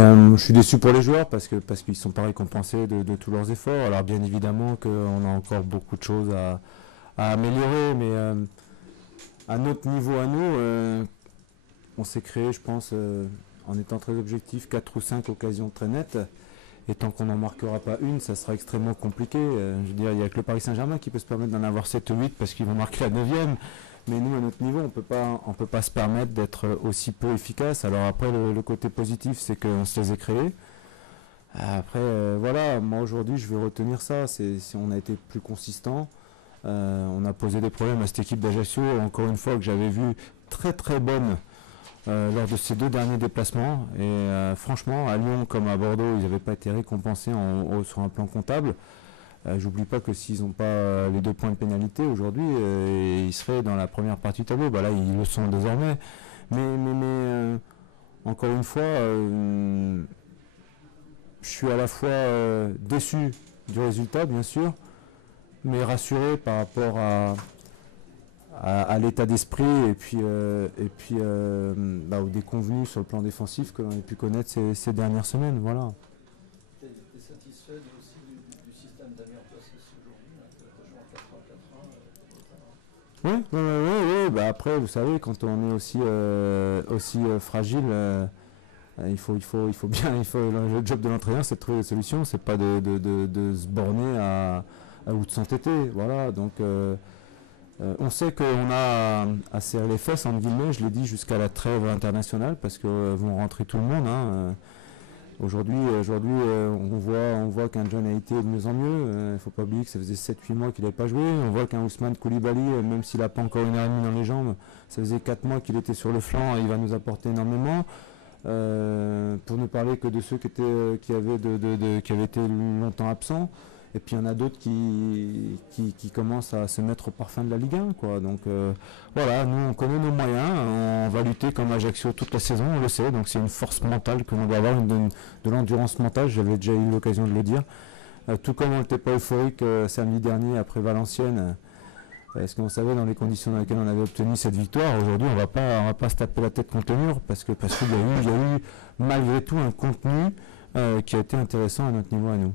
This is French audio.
je suis déçu pour les joueurs parce qu'ils sont pas récompensés de tous leurs efforts. Alors bien évidemment qu'on a encore beaucoup de choses à améliorer, mais à notre niveau à nous, on s'est créé, je pense, en étant très objectif, 4 ou 5 occasions très nettes. Et tant qu'on n'en marquera pas une, ça sera extrêmement compliqué. Je veux dire, il n'y a que le Paris Saint-Germain qui peut se permettre d'en avoir 7 ou 8 parce qu'ils vont marquer la 9e. Mais nous, à notre niveau, on peut pas se permettre d'être aussi peu efficace. Alors après, le côté positif, c'est qu'on se les a créés. Après, voilà, moi aujourd'hui, je veux retenir ça. Si on a été plus consistant, on a posé des problèmes à cette équipe d'Ajaccio, encore une fois, que j'avais vu très très bonne lors de ces 2 derniers déplacements. Et franchement, à Lyon comme à Bordeaux, ils n'avaient pas été récompensés sur un plan comptable. J'oublie pas que s'ils n'ont pas les 2 points de pénalité aujourd'hui, ils seraient dans la première partie du tableau. Bah là, ils le sont désormais. Mais encore une fois, je suis à la fois déçu du résultat, bien sûr, mais rassuré par rapport à l'état d'esprit et puis aux déconvenus sur le plan défensif que l'on a pu connaître ces dernières semaines. Voilà. Tu es satisfait aussi du système que tu as mis en place aujourd'hui, tu as joué en 4-3-4-1 Oui. Bah après, vous savez, quand on est aussi fragile, le job de l'entraîneur, c'est de trouver des solutions, c'est pas de se borner ou de s'entêter. Voilà, donc on sait qu'on a à serrer les fesses, entre guillemets, je l'ai dit, jusqu'à la trêve internationale, parce que vont rentrer tout le monde. Aujourd'hui, on voit qu'un John a été de mieux en mieux. Il ne faut pas oublier que ça faisait 7-8 mois qu'il n'avait pas joué. On voit qu'un Ousmane Koulibaly, même s'il n'a pas encore une heure et demie dans les jambes, ça faisait 4 mois qu'il était sur le flanc et il va nous apporter énormément. Pour ne parler que de ceux qui avaient été longtemps absents. Et puis il y en a d'autres qui commencent à se mettre au parfum de la Ligue 1, quoi. Donc voilà, nous on connaît nos moyens, on va lutter comme Ajaccio toute la saison, on le sait, donc c'est une force mentale que l'on doit avoir, de l'endurance mentale, j'avais déjà eu l'occasion de le dire. Tout comme on n'était pas euphorique samedi dernier après Valenciennes, parce qu'on savait dans les conditions dans lesquelles on avait obtenu cette victoire, aujourd'hui on va pas se taper la tête contre le mur, parce qu'il y a eu malgré tout un contenu qui a été intéressant à notre niveau à nous.